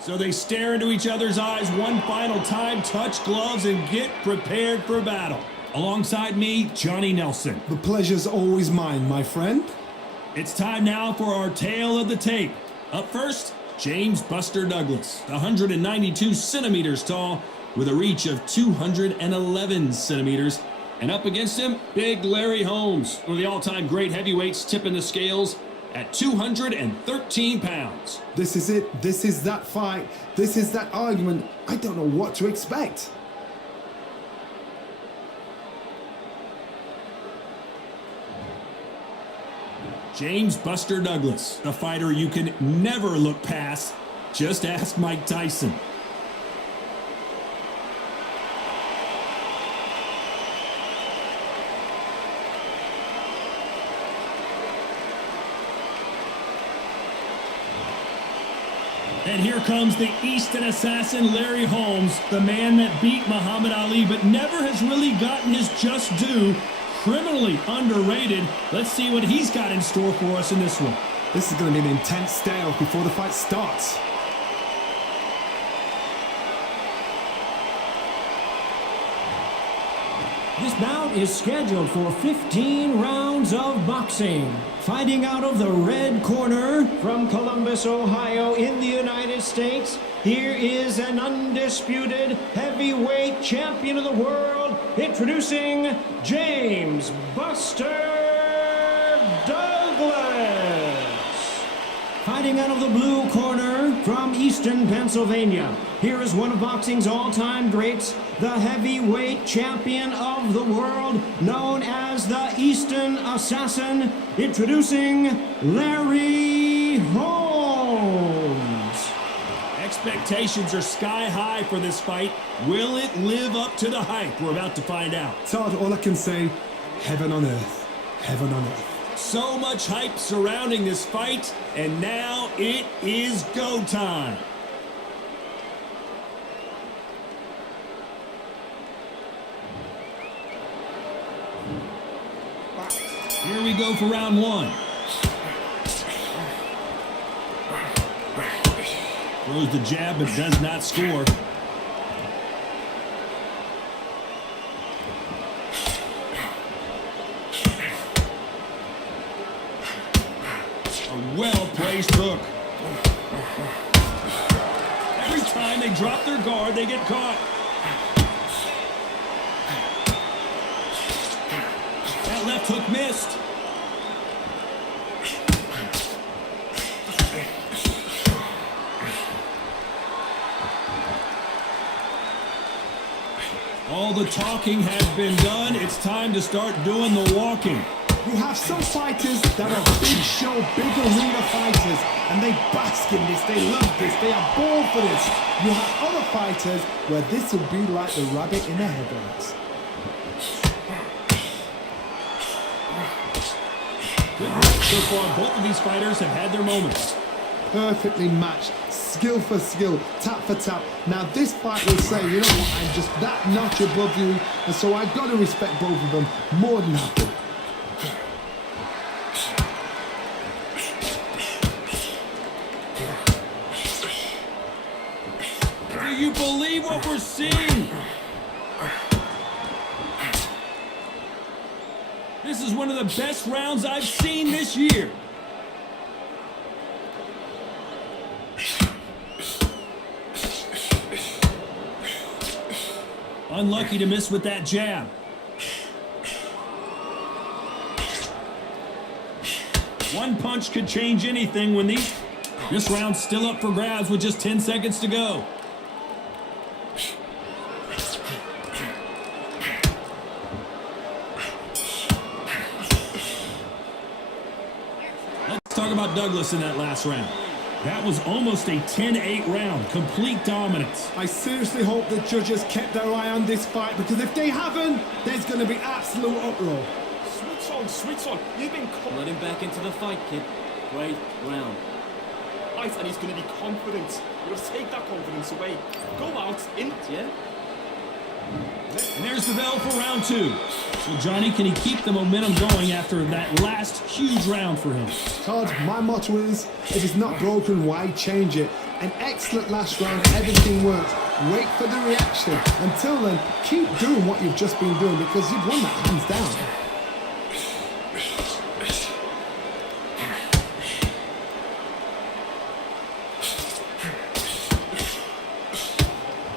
So they stare into each other's eyes one final time, touch gloves, and get prepared for battle. Alongside me, Johnny Nelson. The pleasure's always mine, my friend. It's time now for our tale of the tape. Up first, James Buster Douglas, 192 centimeters tall, with a reach of 211 centimeters. And up against him, Big Larry Holmes, one of the all-time great heavyweights, tipping the scales at 213 pounds. This is it. This is that fight. This is that argument. I don't know what to expect. James Buster Douglas, the fighter you can never look past. Just ask Mike Tyson. And here comes the Eastern assassin, Larry Holmes, the man that beat Muhammad Ali but never has really gotten his just due. Criminally underrated. Let's see what he's got in store for us in this one. This is going to be an intense stare before the fight starts. This bout is scheduled for 15 rounds of boxing. Fighting out of the red corner from Columbus, Ohio in the United States, here is an undisputed heavyweight champion of the world, introducing James Buster Douglas. Fighting out of the blue corner from Easton, Pennsylvania, here is one of boxing's all-time greats, the heavyweight champion of the world, known as the Eastern Assassin, introducing Larry Holmes. Expectations are sky high for this fight. Will it live up to the hype? We're about to find out. Todd, all I can say, heaven on earth. Heaven on earth. So much hype surrounding this fight, and now it is go time. Here we go for round one. Throws the jab but does not score. A well-placed hook. Every time they drop their guard, they get caught. That left hook missed. All the talking has been done. It's time to start doing the walking. You have some fighters that are big show, big arena fighters, and they bask in this, they love this, they are born for this. You have other fighters where this will be like the rabbit in the headlights. Good work so far. Both of these fighters have had their moments. Perfectly matched, skill for skill, tap for tap. Now this fight will say, you know what, I'm just that notch above you, and so I've got to respect both of them more than happy. Do you believe what we're seeing? This is one of the best rounds I've seen this year. Unlucky to miss with that jab. One punch could change anything when this round's still up for grabs with just 10 seconds to go. Let's talk about Douglas in that last round. That was almost a 10-8 round, complete dominance. I seriously hope the judges kept their eye on this fight, because if they haven't, there's going to be absolute uproar. Switch on. You've been... Let him back into the fight, kid. Great round. Right, and he's going to be confident. You've got to take that confidence away. Go out, in... Yeah? And there's the bell for round two. So, Johnny, can he keep the momentum going after that last huge round for him? Todd, my motto is, if it's not broken, why change it? An excellent last round, everything works. Wait for the reaction. Until then, keep doing what you've just been doing because you've won that hands down.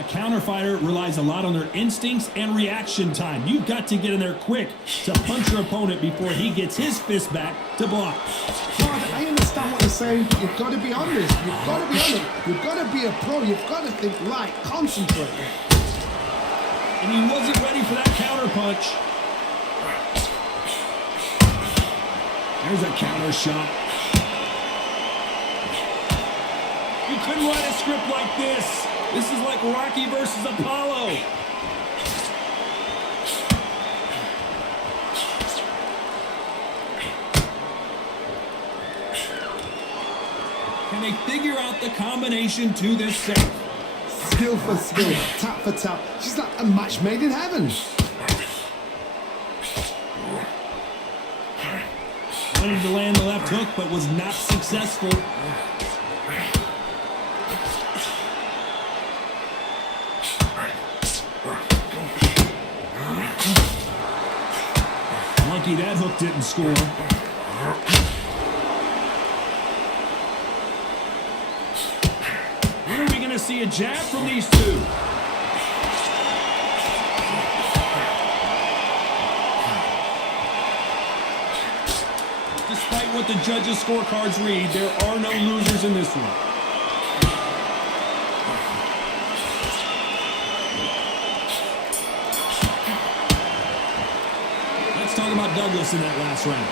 A counter fighter relies a lot on their instincts and reaction time. You've got to get in there quick to punch your opponent before he gets his fist back to block. Todd, I understand what you're saying, but you've got to be honest. You've got to be honest. You've got to be a pro. You've got to think light, concentrate. And he wasn't ready for that counter punch. There's a counter shot. You couldn't write a script like this. This is like Rocky versus Apollo. Can they figure out the combination to this set? Skill for skill, tap for tap. She's like a match made in heaven. Wanted to land the left hook, but was not successful. Lucky that hook didn't score. When are we going to see a jab from these two? Despite what the judges' scorecards read, there are no losers in this one. Let's talk about Douglas in that last round.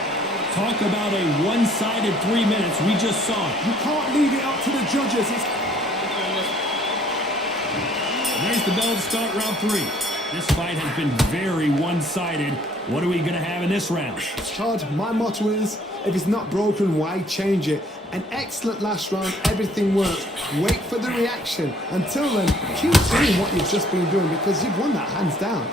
Talk about a one-sided 3 minutes. We just saw it. You can't leave it up to the judges. There's the bell to start round 3. This fight has been very one-sided. What are we going to have in this round? Todd, my motto is, if it's not broken, why change it? An excellent last round, everything works. Wait for the reaction. Until then, keep doing what you've just been doing because you've won that hands down.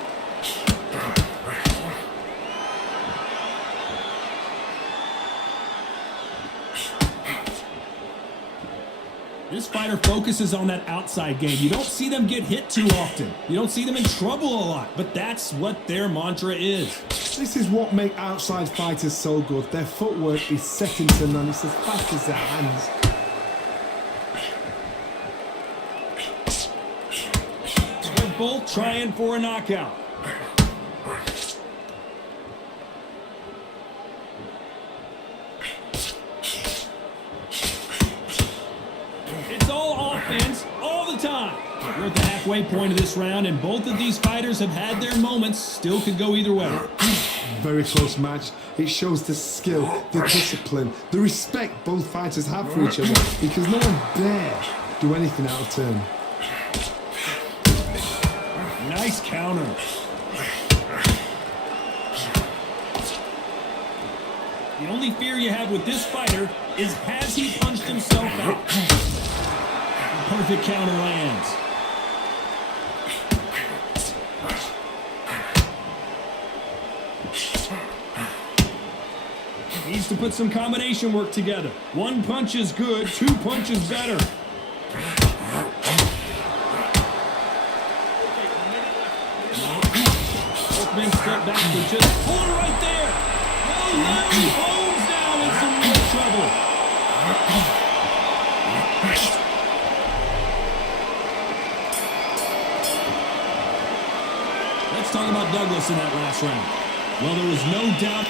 This fighter focuses on that outside game. You don't see them get hit too often. You don't see them in trouble a lot, but that's what their mantra is. This is what makes outside fighters so good. Their footwork is second to none. It's as fast as their hands. They're both trying for a knockout. It's all offense all the time. We're at the halfway point of this round, and both of these fighters have had their moments. Still could go either way. Very close match. It shows the skill, the discipline, the respect both fighters have for each other because no one dare do anything out of turn. Nice counter. The only fear you have with this fighter is has he punched himself out? Perfect counter lands. Needs to put some combination work together. One punch is good, 2 punches better. Both men step back to just pull it right there. Oh, Larry Holmes now in some real trouble. Let's talk about Douglas in that last round. Well, there was no doubt.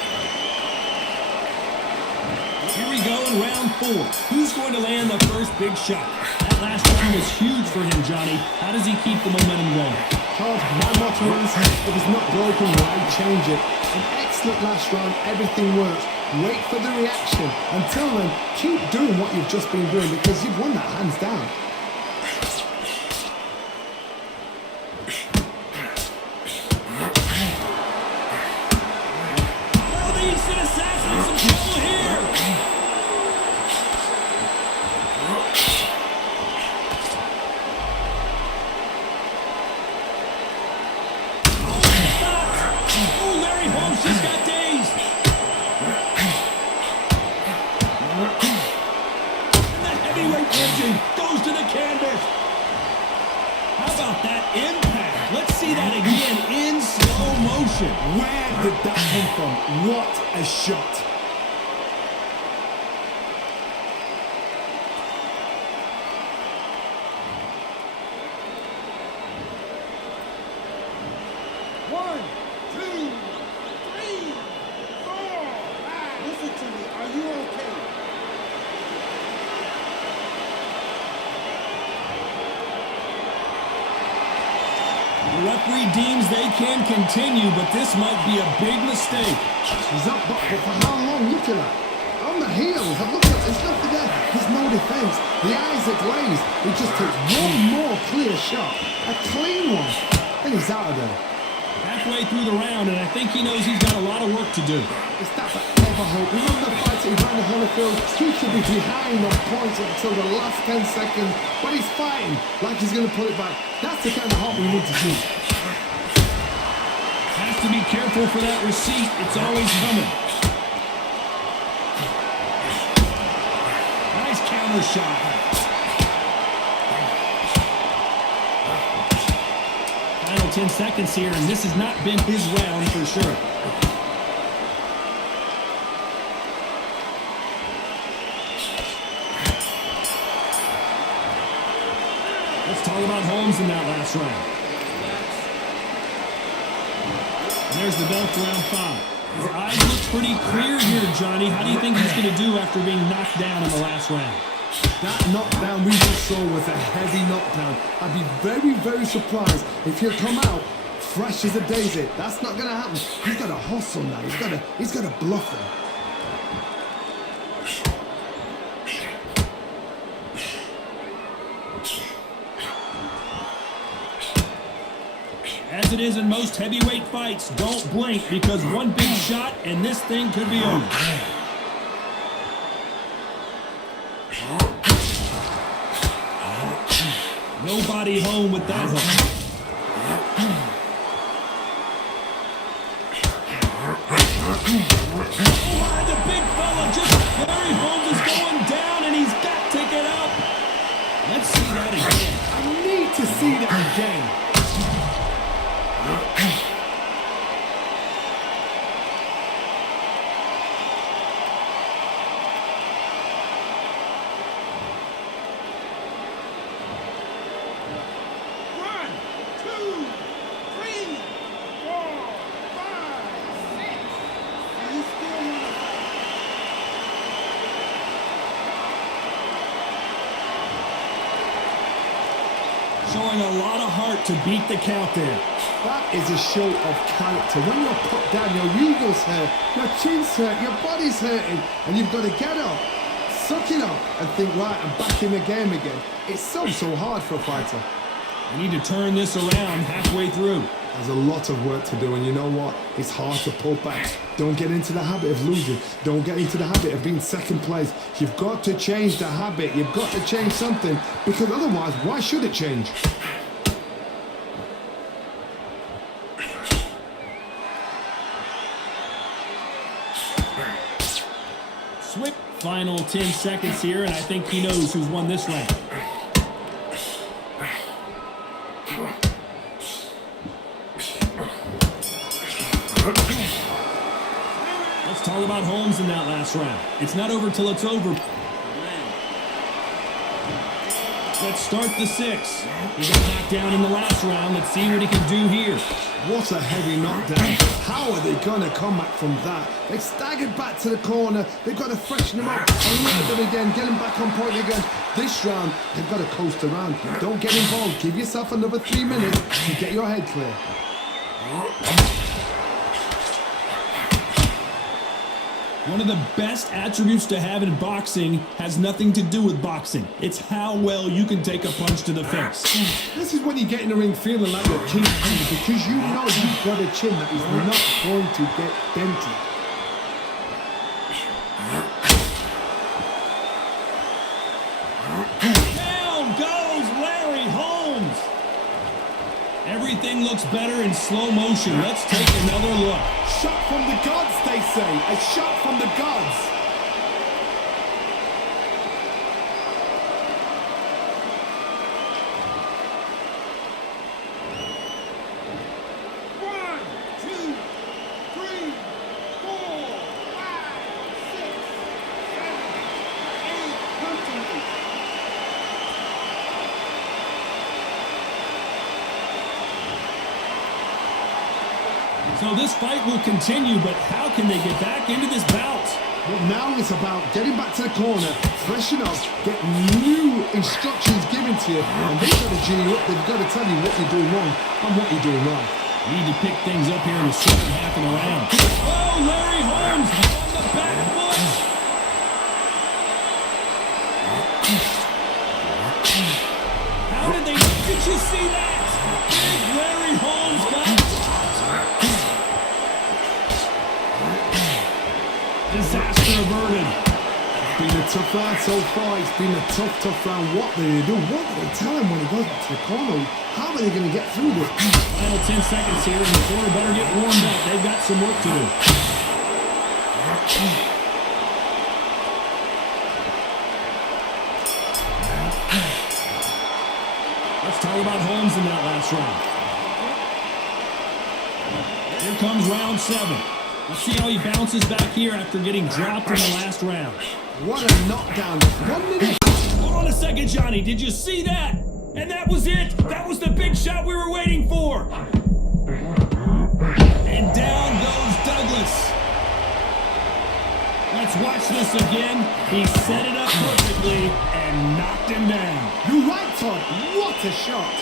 Here we go in round 4. Who's going to land the first big shot? That last round was huge for him, Johnny. How does he keep the momentum going? Todd, my motto is, if it's not broken, why change it? An excellent last round, everything works. Wait for the reaction. Until then, keep doing what you've just been doing because you've won that hands down. Oh, the instant assassin in some trouble here. Oh, Larry Holmes just got dazed. And the heavyweight legend goes to the How about that impact? Let's see that again in slow motion. Where did that come from? What a shot. One, two, three, four, five. Listen to me. Are you okay? The referee deems they can continue, but this might be a big mistake. He's up, but for how long? Look at that. On the heels. Look at there's nothing there. There's no defense. The eyes are glazed. He just takes one more clear shot. A clean one. And he's out of there. Halfway through the round, and I think he knows he's got a lot of work to do. It's that ever hope. Remember the fight at Evander Holyfield? He should be behind on points until the last 10 seconds, but he's fighting like he's going to pull it back. That's the kind of hope we need to see. Has to be careful for that receipt. It's always coming. Nice counter shot. Final 10 seconds here, and this has not been his round for sure. Let's talk about Holmes in that last round. And there's the bell for round 5. His eyes look pretty clear here, Johnny. How do you think he's going to do after being knocked down in the last round? That knockdown we just saw was a heavy knockdown. I'd be very, very surprised if he'll come out fresh as a daisy. That's not going to happen. He's got to hustle now. He's got to bluff them. As it is in most heavyweight fights, don't blink because one big shot and this thing could be over. Nobody home with that hook. Oh, the big fella just Larry Holmes is going down and he's got to get up. Let's see that again. I need to see that again. One, two, three, four, five, six. Do you still want to fight? Showing a lot of heart to beat the count there. That is a show of character. When you're put down, your ego's hurt, your chin's hurt, your body's hurting, and you've got to get up, suck it up, and think, right, I'm back in the game again. It's so hard for a fighter. We need to turn this around halfway through. There's a lot of work to do, and you know what? It's hard to pull back. Don't get into the habit of losing. Don't get into the habit of being second place. You've got to change the habit. You've got to change something, because otherwise, why should it change? Swift final 10 seconds here, and I think he knows who's won this round. Let's talk about Holmes in that last round. It's not over till it's over. Let's start the 6. He got knocked down in the last round. Let's see what he can do here. What a heavy knockdown. How are they going to come back from that? They staggered back to the corner. They've got to freshen him up a little bit again, get him back on point again. This round, they've got to coast around. Don't get involved. Give yourself another 3 minutes to get your head clear. One of the best attributes to have in boxing has nothing to do with boxing. It's how well you can take a punch to the face. This is when you get in the ring feeling like you're king, because you know you've got a chin that is not going to get dented. Down goes Larry Holmes. Everything looks better in slow motion. Let's take another look. Shot from the gods, they say. A shot from the gods. So this fight will continue, but how can they get back into this bout? Well, now it's about getting back to the corner, freshen up, get new instructions given to you, and they've got to G you up. They've got to tell you what you're doing wrong and what you're doing right. Need to pick things up here in the second half of the round. Oh, Larry Holmes on the back foot. How did you see that? Big Larry Holmes got disaster averted. It's been a tough round so far. It's been a tough round. What do they do? What do they tell him when he goes back to the corner? How are they going to get through this? Final 10 seconds here, and the corner better get warmed up. They've got some work to do. Let's talk about Holmes in that last round. Here comes round 7. Let's see how he bounces back here after getting dropped in the last round. What a knockdown. 1 minute. Hold on a second, Johnny. Did you see that? And that was it. That was the big shot we were waiting for. And down goes Douglas. Let's watch this again. He set it up perfectly and knocked him down. You're right, Todd. What a shot.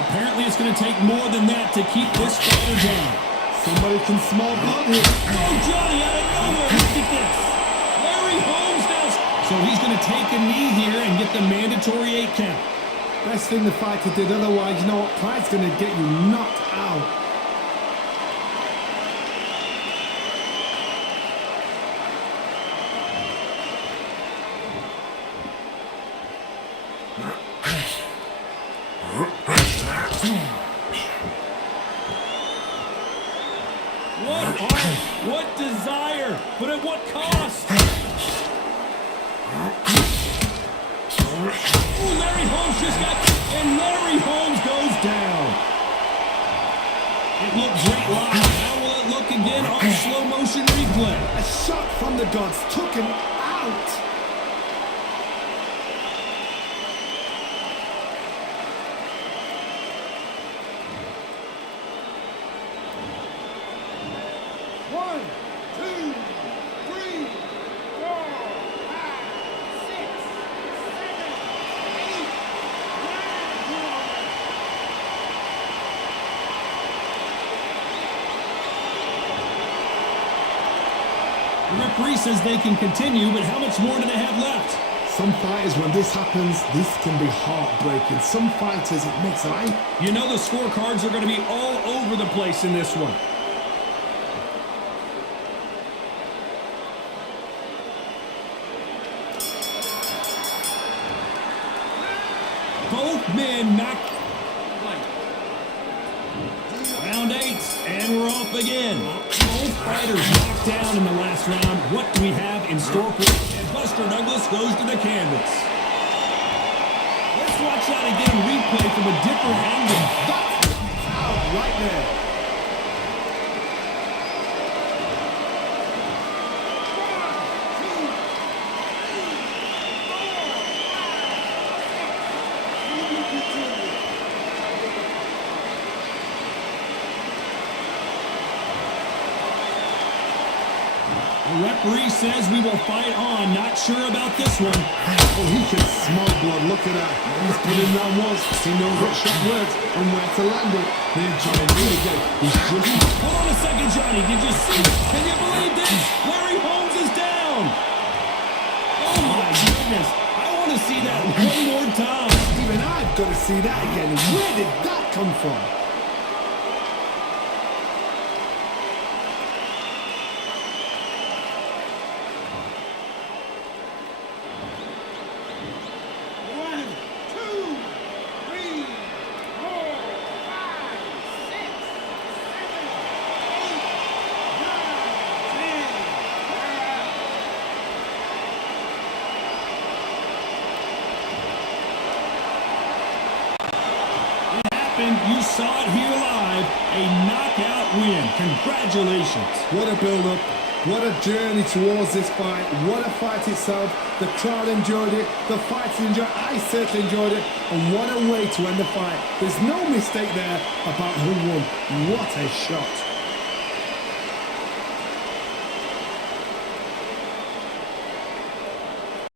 Apparently it's going to take more than that to keep this fighter down. Somebody can smell blood here. Oh, Johnny, out of nowhere. Look at this. Larry Holmes now. So he's going to take a knee here and get the mandatory 8 count. Best thing the fighter did. Otherwise, you know what? Pride's going to get you knocked out. What art, what desire, but at what cost? Oh, Larry Holmes just got, and Larry Holmes goes down. It looked great live. How will it look again on slow motion replay? A shot from the gods took him out. The referee says they can continue, but how much more do they have left? Some fighters, when this happens, this can be heartbreaking. Some fighters, it makes life. You know the scorecards are going to be all over the place in this one. Both men knocked. Round 8, and we're off again. Both fighters knocked down in the last round. What do we have in store for them? And Buster Douglas goes to the canvas. Let's watch that again, replay from a different angle. That's out right there. The referee says we will fight on. Not sure about this one. Oh, he can smell blood. Look at that. He's put in round 1. He knows what shot works and where to land it. Then Johnny really good. He's just... Hold on a second, Johnny. Did you see? Can you believe this? Larry Holmes is down. Oh, my goodness. I want to see that one more time. Even I've got to see that again. Where did that come from? You saw it here live, a knockout win. Congratulations. What a build-up. What a journey towards this fight. What a fight itself. The crowd enjoyed it. The fighters enjoyed it. I certainly enjoyed it. And what a way to end the fight. There's no mistake there about who won. What a shot.